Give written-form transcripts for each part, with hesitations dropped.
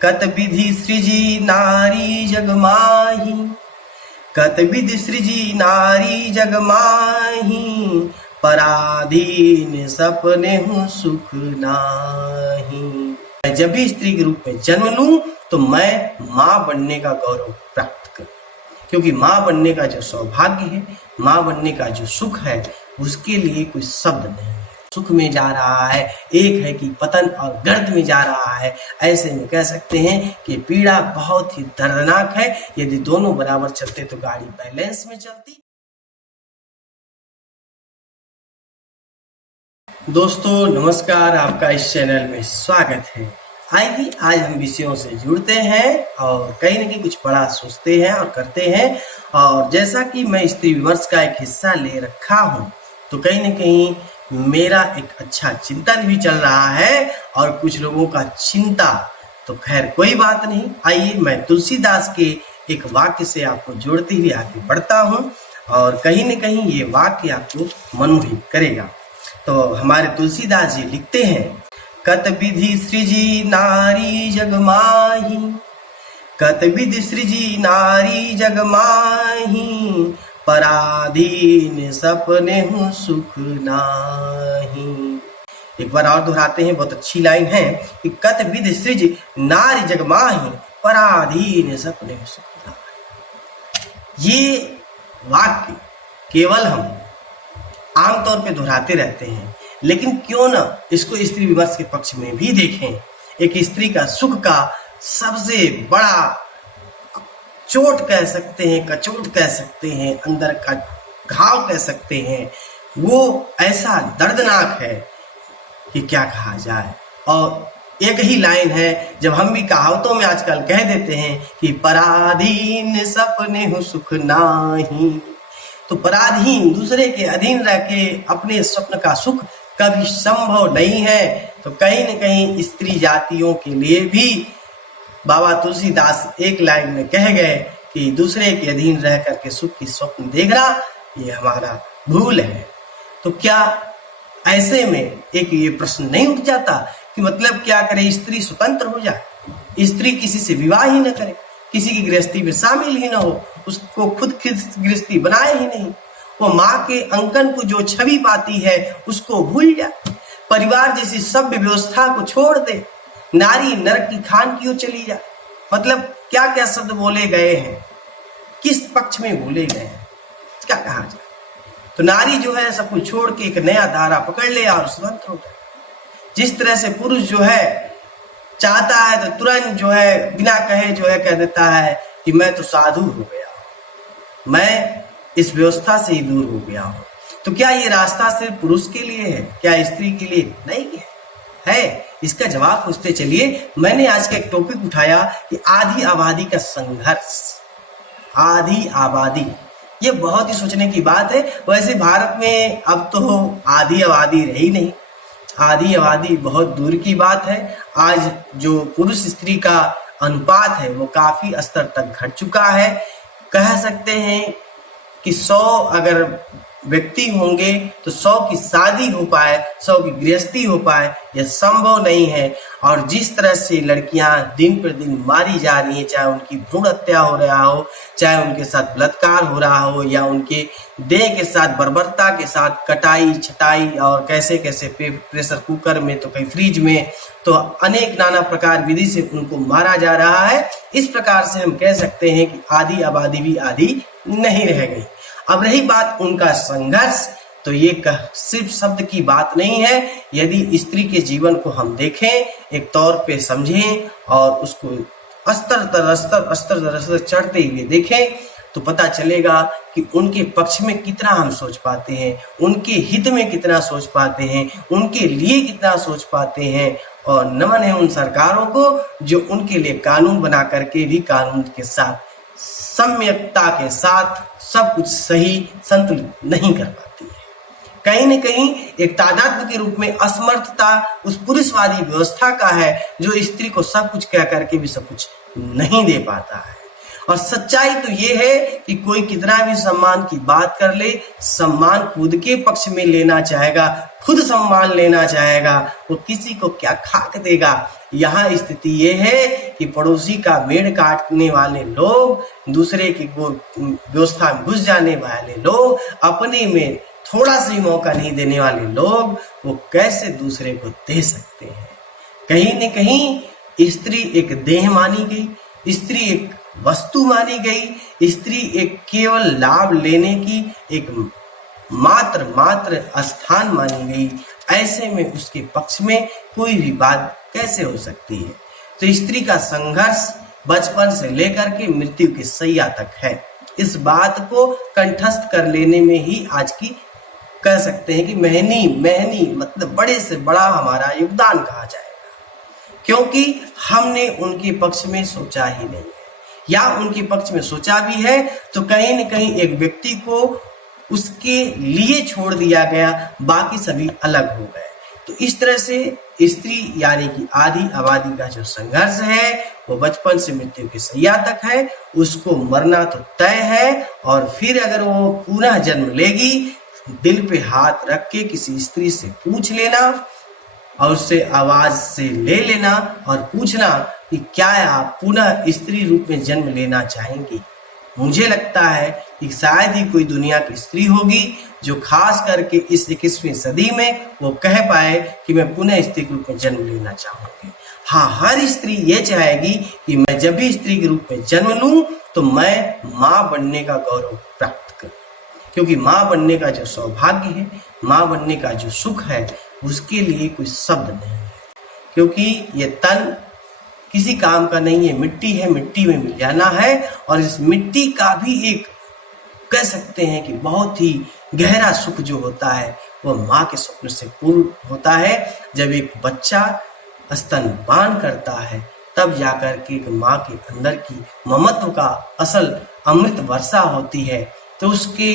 कत विधि सृजी नारी जग माही, कत विधि सृजी नारी जग माही, पराधीन सपने हूँ सुख नाही। जब भी स्त्री के रूप में जन्म लूं तो मैं माँ बनने का गौरव प्राप्त करूं, क्योंकि माँ बनने का जो सौभाग्य है, माँ बनने का जो सुख है, उसके लिए कोई शब्द नहीं है। सुख में जा रहा है, एक है कि पतन और गर्त में जा रहा है। ऐसे में कह सकते हैं कि पीड़ा बहुत ही दर्दनाक है। यदि दोनों बराबर चलते तो गाड़ी बैलेंस में चलती। दोस्तों नमस्कार, आपका इस चैनल में स्वागत है। आइए आज हम विषयों से जुड़ते हैं और कहीं न कहीं कुछ बड़ा सोचते हैं और करते हैं। और जैसा कि मैं स्त्री विमर्श का एक हिस्सा ले रखा हूं, तो कहीं न कहीं मेरा एक अच्छा चिंतन भी चल रहा है और कुछ लोगों का चिंता। तो खैर कोई बात नहीं, आइए मैं तुलसीदास के एक वाक्य से आपको जोड़ते हुए आगे बढ़ता हूँ और कहीं न कहीं ये वाक्य आपको मनमोहित करेगा। तो हमारे तुलसीदास जी लिखते हैं, कत विधि सृजी नारी जग माही, कत विधि सृजी नारी जग माही, पराधीन सपने हूँ सुख नाही। एक बार और दोहराते हैं, बहुत अच्छी लाइन है कि कत विधि सृजी नारी जग माही, पराधीन सपने हूँ सुख नाही। ये वाक्य केवल हम आमतौर पे दोहराते रहते हैं, लेकिन क्यों न इसको स्त्री विमर्श के पक्ष में भी देखें। एक स्त्री का सुख का सबसे बड़ा चोट कह सकते हैं, कचोट कह सकते हैं, अंदर का घाव कह सकते हैं, वो ऐसा दर्दनाक है कि क्या कहा जाए। और एक ही लाइन है, जब हम भी कहावतों में आजकल कह देते हैं कि पराधीन सपने हूँ सुख नाही, तो पराधीन दूसरे के अधीन रह के अपने स्वप्न का सुख कभी संभव नहीं है। तो कहीं न कहीं स्त्री जातियों के लिए भी बाबा तुलसीदास एक लाइन में कह गए कि दूसरे के अधीन रह करके सुख की स्वप्न देखना ये हमारा भूल है। तो क्या ऐसे में एक ये प्रश्न नहीं उठ जाता कि मतलब क्या करे, स्त्री स्वतंत्र हो जाए, स्त्री किसी से विवाह ही न करे, किसी की गृहस्थी में शामिल ही न हो, उसको खुद गृहस्थी बनाए ही नहीं, वो माँ के अंकन को जो छवि पाती है उसको भूल जाए, परिवार जैसी सभ्य व्यवस्था को छोड़ दे, नारी नरक की खान की ओर चली जाए। मतलब क्या क्या शब्द बोले गए हैं, किस पक्ष में बोले गए हैं, क्या कहा जाए। तो नारी जो है सब कुछ छोड़ के एक नया धारा पकड़ ले और स्वतंत्र हो जाए। जिस तरह से पुरुष जो है चाहता है तो तुरंत जो है बिना कहे जो है कह देता है कि मैं तो साधु हो गया, मैं इस व्यवस्था से ही दूर हो गया हूँ। तो क्या ये रास्ता सिर्फ पुरुष के लिए है, क्या स्त्री के लिए नहीं है? इसका जवाब पूछते चलिए। मैंने आज का एक टॉपिक उठाया कि आधी आबादी का संघर्ष। आधी आबादी ये बहुत ही सोचने की बात है। वैसे भारत में अब तो आधी आबादी रही नहीं, आधी आबादी बहुत दूर की बात है। आज जो पुरुष स्त्री का अनुपात है वो काफी स्तर तक घट चुका है। कह सकते हैं कि 100 अगर व्यक्ति होंगे तो 100 की शादी हो पाए, 100 की गृहस्थी हो पाए, यह संभव नहीं है। और जिस तरह से लड़कियां दिन पर दिन मारी जा रही हैं, चाहे उनकी भ्रूण हत्या हो रहा हो, चाहे उनके साथ बलात्कार हो रहा हो, या उनके देह के साथ बर्बरता के साथ कटाई छटाई और कैसे कैसे प्रेशर कुकर में तो कहीं फ्रिज में, तो अनेक नाना प्रकार विधि से उनको मारा जा रहा है। इस प्रकार से हम कह सकते हैं कि आधी आबादी भी आधी नहीं रह गई। अब रही बात उनका संघर्ष, तो ये सिर्फ शब्द की बात नहीं है। यदि स्त्री के जीवन को हम देखें, एक तौर पे समझें और उसको अस्तर चढ़ते हुए देखें, तो पता चलेगा कि उनके पक्ष में कितना हम सोच पाते हैं, उनके हित में कितना सोच पाते हैं, उनके लिए कितना सोच पाते हैं। और नमन है उन सरकारों को जो उनके लिए कानून बना करके भी कानून के साथ सम्यकता के साथ सब कुछ सही संतुलित नहीं कर पाती है। कहीं न कहीं एक तादात्म्य के रूप में असमर्थता उस पुरुषवादी व्यवस्था का है जो स्त्री को सब कुछ कह करके भी सब कुछ नहीं दे पाता है। और सच्चाई तो ये है कि कोई कितना भी सम्मान की बात कर ले, सम्मान खुद के पक्ष में लेना चाहेगा, खुद सम्मान लेना चाहेगा, वो किसी को क्या खाक देगा। यहाँ स्थिति ये है कि पड़ोसी का मेड़ काटने वाले लोग, दूसरे की व्यवस्था में घुस जाने वाले लोग, अपने में थोड़ा सा मौका नहीं देने वाले लोग, वो कैसे दूसरे को दे सकते हैं। कहीं न कहीं स्त्री एक देह मानी गई, स्त्री एक वस्तु मानी गई, स्त्री एक केवल लाभ लेने की एक मात्र स्थान मानी गई। ऐसे में उसके पक्ष में कोई भी बात कैसे हो सकती है। तो स्त्री का संघर्ष बचपन से लेकर के मृत्यु की सैया तक है। इस बात को कंठस्थ कर लेने में ही आज की कह सकते हैं कि महनी मतलब बड़े से बड़ा हमारा योगदान कहा जाएगा, क्योंकि हमने उनके पक्ष में सोचा ही नहीं है, या उनके पक्ष में सोचा भी है तो कहीं न कहीं एक व्यक्ति को उसके लिए छोड़ दिया गया, बाकी सभी अलग हो गए। तो इस तरह से स्त्री यानी कि आदि आबादी का जो संघर्ष है वो बचपन से मृत्यु की सैया तक है। उसको मरना तो तय है, और फिर अगर वो पुनः जन्म लेगी, दिल पे हाथ रख के किसी स्त्री से पूछ लेना और उससे आवाज से ले लेना और पूछना कि क्या आप पुनः स्त्री रूप में जन्म लेना चाहेंगी। मुझे लगता है कि शायद ही कोई दुनिया की स्त्री होगी जो खास करके इस 21वीं सदी में वो कह पाए कि मैं पुनः स्त्री रूप में जन्म लेना चाहूंगी। हाँ, हर स्त्री ये चाहेगी कि मैं जब भी स्त्री के रूप में जन्म लूं तो मैं माँ बनने का गौरव प्राप्त करूं, क्योंकि माँ बनने का जो सौभाग्य है, माँ बनने का जो सुख है, उसके लिए कोई शब्द नहीं है। क्योंकि ये तन किसी काम का नहीं है, मिट्टी है, मिट्टी में मिल जाना है। और इस मिट्टी का भी एक कह सकते हैं कि बहुत ही गहरा सुख जो होता है वो माँ के स्वप्न से पूर्ण होता है। जब एक बच्चा स्तनपान करता है तब जाकर के माँ के अंदर की ममत्व का असल अमृत वर्षा होती है। तो उसके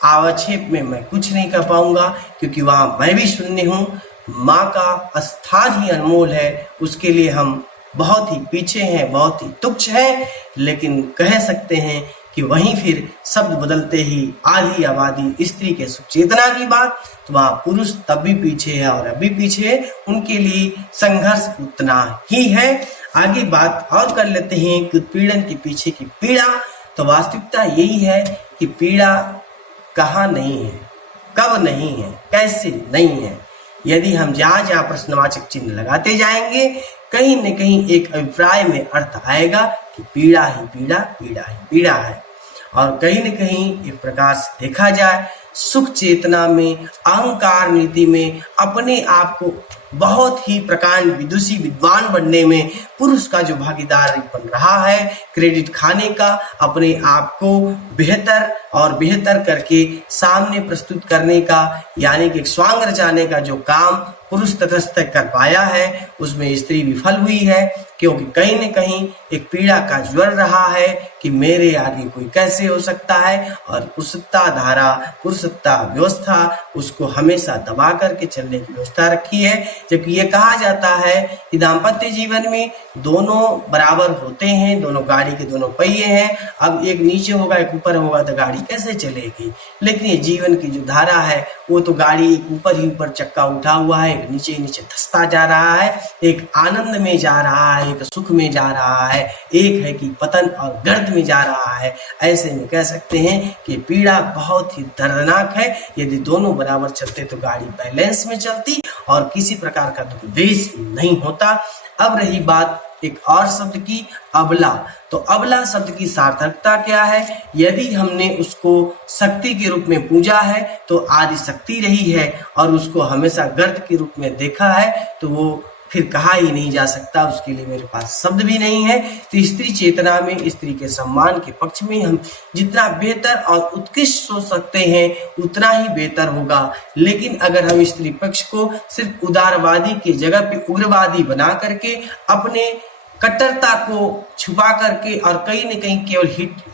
आवक्षेप में मैं कुछ नहीं कर पाऊंगा, क्योंकि वहां मैं भी शून्य हूँ। माँ का स्थान ही अनमोल है, उसके लिए हम बहुत ही पीछे हैं, बहुत ही तुच्छ हैं। लेकिन कह सकते हैं कि वहीं फिर शब्द बदलते ही आधी आबादी स्त्री के सुख चेतना की बात, तो वहाँ पुरुष तब भी पीछे है और अभी पीछे है, उनके लिए संघर्ष उतना ही है। आगे बात और कर लेते हैं कि उत्पीड़न के पीछे की पीड़ा। तो वास्तविकता यही है कि पीड़ा कहाँ नहीं है, कब नहीं है, कैसे नहीं है। यदि हम जहाँ प्रश्नवाचक चिन्ह लगाते जाएंगे, कहीं न कहीं एक अभिप्राय में अर्थ आएगा कि पीड़ा ही पीड़ा, पीड़ा ही पीड़ा है। और कहीं न कहीं एक प्रकार से देखा जाए, सुख चेतना में, अहंकार नीति में, अपने आप को बहुत ही प्रकांड विदुषी विद्वान बनने में पुरुष का जो भागीदार बन रहा है, क्रेडिट खाने का, अपने आप को बेहतर और बेहतर करके सामने प्रस्तुत करने का, यानी कि स्वांग रचाने का जो काम पुरुष तटस्थ कर पाया है, उसमें स्त्री विफल हुई है। क्योंकि कहीं न कहीं एक पीड़ा का ज्वर रहा है कि मेरे आगे कोई कैसे हो सकता है, और पुरुषत्ता धारा, पुरुषत्ता व्यवस्था उसको हमेशा दबा करके चलने की व्यवस्था रखी है। जबकि ये कहा जाता है कि दाम्पत्य जीवन में दोनों बराबर होते हैं, दोनों गाड़ी के दोनों पहिए हैं। अब एक नीचे होगा एक ऊपर होगा तो गाड़ी कैसे चलेगी। लेकिन ये जीवन की जो धारा है वो तो गाड़ी एक ऊपर ही ऊपर चक्का उठा हुआ है, एक नीचे नीचे धंसता जा रहा है, एक आनंद में जा रहा है, एक सुख में जा रहा है, एक है कि पतन और गर्द में जा रहा है। ऐसे में कह सकते हैं कि पीड़ा बहुत ही दर्दनाक है। यदि दोनों बराबर चलते तो गाड़ी बैलेंस में चलती और किसी प्रकार का दुख द्वेष नहीं होता। अब रही बात एक और शब्द की, अबला। तो अबला शब्द की सार्थकता क्या है? यदि हमने उसको शक्ति के रूप में पूजा है तो आदि शक्ति रही है, और उसको हमेशा गर्द के रूप में देखा है तो वो फिर कहा ही नहीं जा सकता, उसके लिए मेरे पास शब्द भी नहीं है। तो स्त्री चेतना में, स्त्री के सम्मान के पक्ष में हम जितना बेहतर और उत्कृष्ट सोच सकते हैं उतना ही बेहतर होगा। लेकिन अगर हम स्त्री पक्ष को सिर्फ उदारवादी की जगह पे उग्रवादी बना करके, अपने कट्टरता को छुपा करके और कहीं न कहीं केवल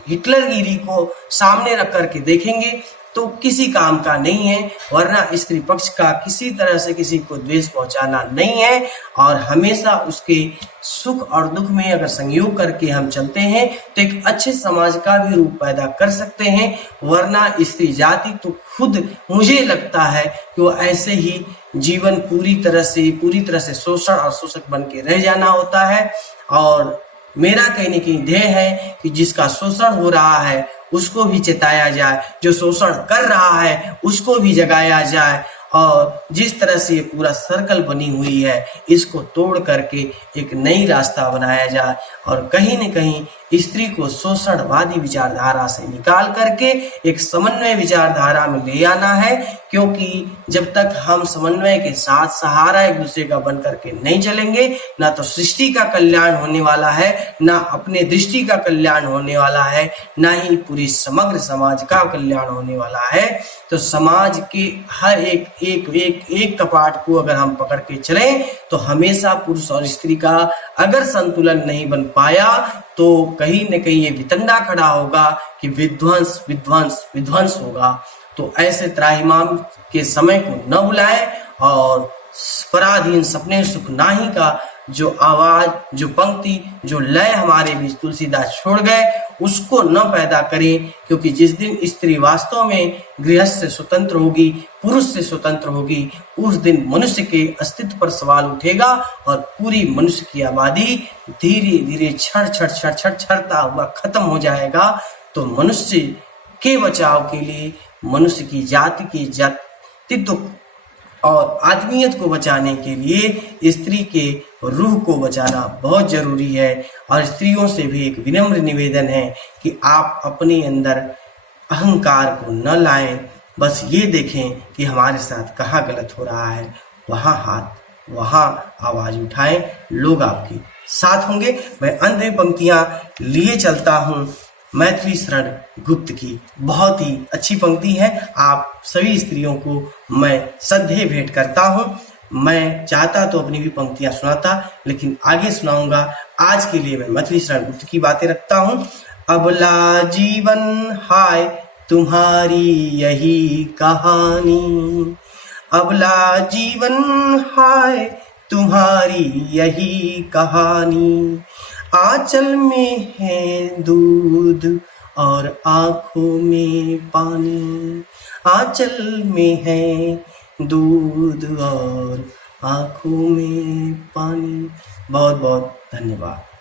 हिटलरगिरी को सामने रख करके देखेंगे, तो किसी काम का नहीं है, वरना स्त्री पक्ष का किसी तरह से किसी को द्वेष पहुंचाना नहीं है। और हमेशा उसके सुख और दुख में अगर संयोग करके हम चलते हैं तो एक अच्छे समाज का भी रूप पैदा कर सकते हैं। वरना स्त्री जाति तो खुद मुझे लगता है कि वो ऐसे ही जीवन पूरी तरह से शोषण और शोषक बन के रह जाना होता है। और मेरा कहने की ध्येय है कि जिसका शोषण हो रहा है उसको भी चेताया जाए, जो शोषण कर रहा है उसको भी जगाया जाए, और जिस तरह से ये पूरा सर्कल बनी हुई है इसको तोड़ करके एक नई रास्ता बनाया जाए और कहीं न कहीं स्त्री को शोषणवादी विचारधारा से निकाल करके एक समन्वय विचारधारा में ले आना है। क्योंकि जब तक हम समन्वय के साथ सहारा एक दूसरे का बन करके नहीं चलेंगे, ना तो सृष्टि का कल्याण होने वाला है, ना अपने दृष्टि का कल्याण होने वाला है, ना ही पूरी समग्र समाज का कल्याण होने वाला है। तो समाज के हर एक कपाट को अगर हम पकड़ के चलें तो हमेशा पुरुष और स्त्री का अगर संतुलन नहीं बन पाया तो कहीं न कहीं ये वितंडा खड़ा होगा कि विध्वंस विध्वंस विध्वंस होगा। तो ऐसे त्राहिमाम के समय को न बुलाएं और पराधीन सपने सुख नाही का जो आवाज, जो पंक्ति, जो लय हमारे बीच तुलसीदास छोड़ गए उसको न पैदा करें। क्योंकि जिस दिन स्त्री वास्तव में गृहस्थ से स्वतंत्र होगी, पुरुष से स्वतंत्र होगी, उस दिन मनुष्य के अस्तित्व पर सवाल उठेगा और पूरी मनुष्य की आबादी धीरे धीरे छरता हुआ खत्म हो जाएगा। तो मनुष्य के बचाव के लिए, मनुष्य की जाति की जातित्व और आदमियत को बचाने के लिए स्त्री के रूह को बचाना बहुत जरूरी है। और स्त्रियों से भी एक विनम्र निवेदन है कि आप अपने अंदर अहंकार को न लाएं, बस ये देखें कि हमारे साथ कहाँ गलत हो रहा है, वहाँ आवाज उठाएं, लोग आपके साथ होंगे। मैं अंत में पंक्तियां लिए चलता हूँ मैथिली शरण गुप्त की, बहुत ही अच्छी पंक्ति है। आप सभी स्त्रियों को मैं श्रद्धेय भेंट करता हूँ। मैं चाहता तो अपनी भी पंक्तियां सुनाता, लेकिन आगे सुनाऊंगा। आज के लिए मैं मैथिली शरण गुप्त की बातें रखता हूँ। अबला जीवन हाय तुम्हारी यही कहानी, अबला जीवन हाय तुम्हारी यही कहानी, आंचल में है दूध और आंखों में पानी, आंचल में है दूध और आंखों में पानी। बहुत बहुत धन्यवाद।